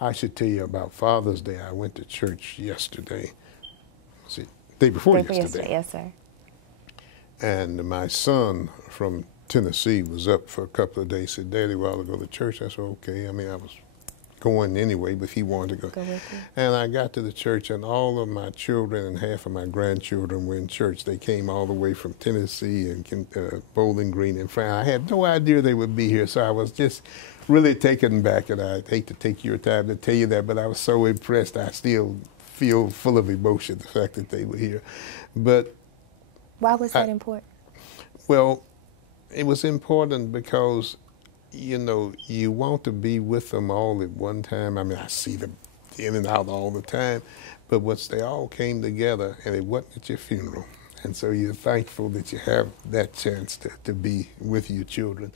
I should tell you about Father's Day. I went to church yesterday. See, day before Day for yesterday, yesterday. yes, sir. And my son from Tennessee was up for a couple of days. Said, "Daddy, well, I'll go to church." I said, "Okay." I mean, I was going anyway, but he wanted to go. Go with you. And I got to the church, and all of my children and half of my grandchildren were in church. They came all the way from Tennessee and Bowling Green and France. I had no idea they would be here, so I was just really taken back. And I hate to take your time to tell you that, but I was so impressed. I still feel full of emotion, the fact that they were here. But Why was that important? well, it was important because, you know, you want to be with them all at one time. I mean, I see them in and out all the time, but once they all came together, and it wasn't at your funeral, and so you're thankful that you have that chance to be with your children.